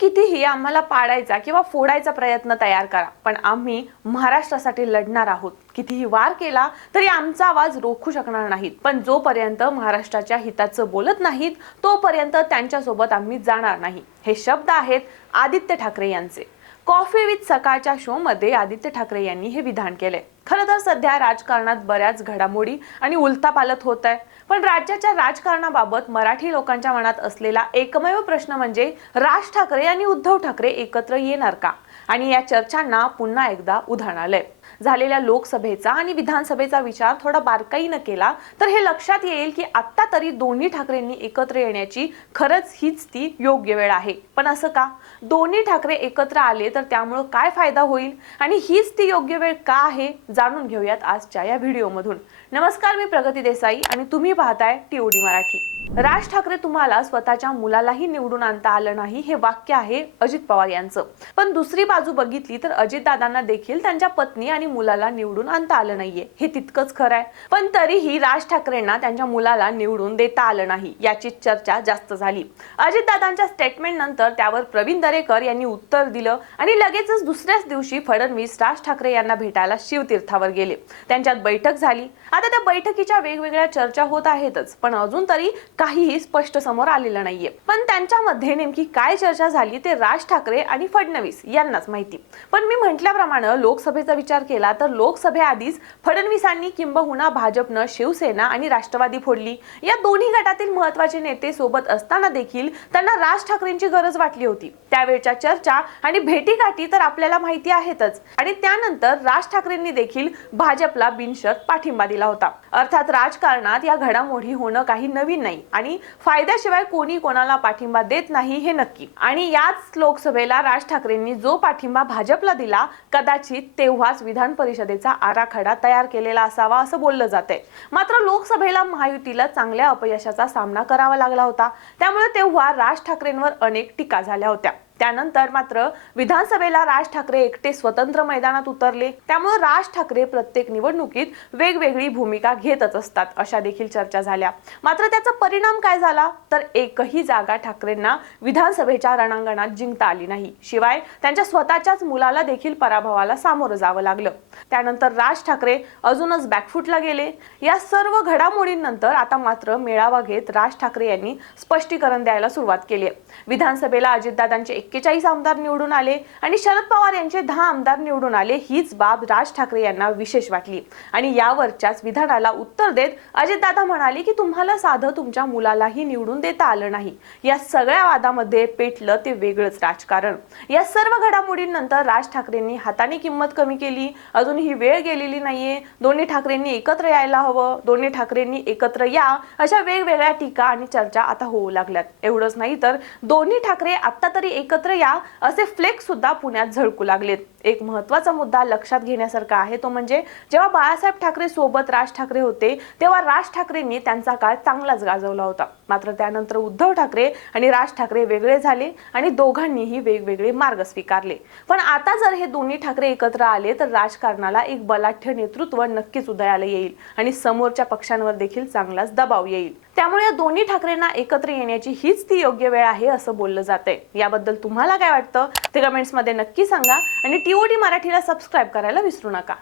कितीही आम्हाला पाडायचा किंवा फोडायचा प्रयत्न तयार करा पण आम्ही महाराष्ट्रासाठी लढणार आहोत. कितीही वार केला तरी आमचा आवाज रोखू शकणार नाहीत. पण जोपर्यंत महाराष्ट्राच्या हिताचं बोलत नाहीत तोपर्यंत त्यांच्यासोबत आम्ही जाणार नाही. हे शब्द आहेत आदित्य ठाकरे यांचे. कॉफी विथ सकाळच्या शो मध्ये आदित्य ठाकरे यांनी हे विधान केले खरं तर सध्या राजकारणात बऱ्याच घडामोडी आणि उलथापालत होत आहे. पण राज्याच्या राजकारणाबाबत मराठी लोकांच्या मनात असलेला एकमेव प्रश्न म्हणजे राज ठाकरे आणि उद्धव ठाकरे एकत्र येणार का? आणि या चर्चांना पुन्हा एकदा उधाण आलंय. झालेल्या लोकसभेचा आणि विधानसभेचा विचार थोडा बारकाईनं केला तर हे लक्षात येईल की आत्ता तरी दोन्ही ठाकरेंनी एकत्र येण्याची खरंच हीच ती योग्य वेळ आहे. पण असं का? दोन्ही ठाकरे एकत्र आले तर त्यामुळं काय फायदा होईल? आणि हीच ती योग्य वेळ का आहे? जाणून घेऊयात आजच्या या व्हिडिओमधून. नमस्कार मी प्रगती देसाई आणि तुम्ही पाहताय टीओडी मराठी. राज ठाकरे तुम्हाला स्वतःच्या मुलालाही निवडून आणता आलं नाही हे वाक्य आहे अजित पवार यांचं. पण दुसरी बाजू बघितली तर अजितदादांना देखील त्यांच्या पत्नी आणि मुलाला निवडून आणता आलं नाहीये. हे तितकंच खरं आहे. पण तरीही राज ठाकरेंना त्यांच्या मुलाला निवडून देता आलं नाही याची चर्चा जास्त झाली. अजितदादांच्या स्टेटमेंट नंतर त्यावर प्रवीण दरेकर यांनी उत्तर दिलं आणि लगेचच दुसऱ्याच दिवशी फडणवीस राज ठाकरे यांना भेटायला शिवतीर्थावर गेले. त्यांच्यात बैठक झाली. आता त्या बैठकीच्या वेगवेगळ्या चर्चा होत आहेतच पण अजून तरी काहीही स्पष्ट समोर आलेलं नाहीये. पण त्यांच्यामध्ये नेमकी काय चर्चा झाली ते राज ठाकरे आणि फडणवीस यांनाच माहिती. पण मी म्हटल्याप्रमाणे लोकसभेचा विचार केला तर लोकसभेआधीच फडणवीसांनी किंबहुना भाजपनं शिवसेना आणि राष्ट्रवादी फोडली. या दोन्ही गटातील महत्त्वाचे नेते सोबत असताना देखील त्यांना राज ठाकरेंची गरज वाटली होती. त्यावेळच्या चर्चा आणि भेटीगाठी तर आपल्याला माहिती आहेतच. आणि त्यानंतर राज ठाकरेंनी देखील भाजपला बिनशर्त पाठिंबा दिला होता. अर्थात राजकारणात या घडामोडी होणं काही नवीन नाही. आणि फायद्याशिवाय कोणी कोणाला पाठिंबा देत नाही हे नक्की. आणि याच लोकसभेला राज ठाकरेंनी जो पाठिंबा भाजपला दिला कदाचित तेव्हाच विधान परिषदेचा आराखडा तयार केलेला असावा असं बोललं जातंय. मात्र लोकसभेला महायुतीला चांगल्या अपयशाचा सामना करावा लागला होता. त्यामुळे तेव्हा राज ठाकरेंवर अनेक टीका झाल्या होत्या. त्यानंतर मात्र विधानसभेला राज ठाकरे एकटे स्वतंत्र मैदानात उतरले. त्यामुळे राज ठाकरे प्रत्येक निवडणुकीत वेगवेगळी भूमिका घेतच असतात अशा देखील चर्चा झाल्या. मात्र त्याचा परिणाम काय झाला? तर एकही जागा ठाकरेंना विधानसभेच्या रणांगणात जिंकता आली नाही. शिवाय त्यांच्या स्वतःच्याच मुलाला देखील पराभवाला सामोरं जावं लागलं. त्यानंतर राज ठाकरे अजूनच बॅकफुटला गेले. या सर्व घडामोडींनंतर आता मात्र मेळावा घेत राज ठाकरे यांनी स्पष्टीकरण द्यायला सुरुवात केली विधानसभेला अजितदादांचे एक्केचाळीस आमदार निवडून आले आणि शरद पवार यांचे दहा आमदार निवडून आले हीच बाब राज ठाकरे यांना विशेष वाटली. आणि यावरच्याच विधानाला उत्तर देत अजितदादा म्हणाले की तुम्हाला साधं तुमच्या मुलालाही निवडून देता आलं नाही. या सगळ्या वादामध्ये पेटलं ते वेगळंच राजकारण. या सर्व घडामोडींनंतर राज ठाकरेंनी हाताने किंमत कमी केली. अजून ही वेळ गेलेली नाहीये. दोन्ही ठाकरेंनी एकत्र यायला हवं. दोन्ही ठाकरेंनी एकत्र या अशा वेगवेगळ्या टीका आणि चर्चा आता होऊ लागल्यात. एवढंच नाही तर दोन्ही ठाकरे आता तरी एकत्र एकत्र या असे फ्लेक्स सुद्धा पुण्यात झळकू लागलेत. एक महत्त्वाचा मुद्दा लक्षात घेण्यासारखा आहे तो म्हणजे जेव्हा बाळासाहेब ठाकरे सोबत राज ठाकरे होते तेव्हा राज ठाकरेंनी त्यांचा काळ चांगलाच गाजवला होता. मात्र त्यानंतर उद्धव ठाकरे आणि राज ठाकरे वेगळे झाले आणि दोघांनीही वेगवेगळे मार्ग स्वीकारले. पण आता जर हे दोन्ही ठाकरे एकत्र आले तर राजकारणाला एक बलाढ्य नेतृत्व नक्कीच उदयाला येईल आणि समोरच्या पक्षांवर देखील चांगलाच दबाव येईल. त्यामुळे या दोन्ही ठाकरेंना एकत्र येण्याची हीच ती योग्य वेळ आहे असं बोललं जातंय. याबद्दल तुम्हाला काय वाटतं? ते कमेंट्समध्ये नक्की सांगा. आणि टी ओ टी मराठीला सबस्क्राईब करायला विसरू नका.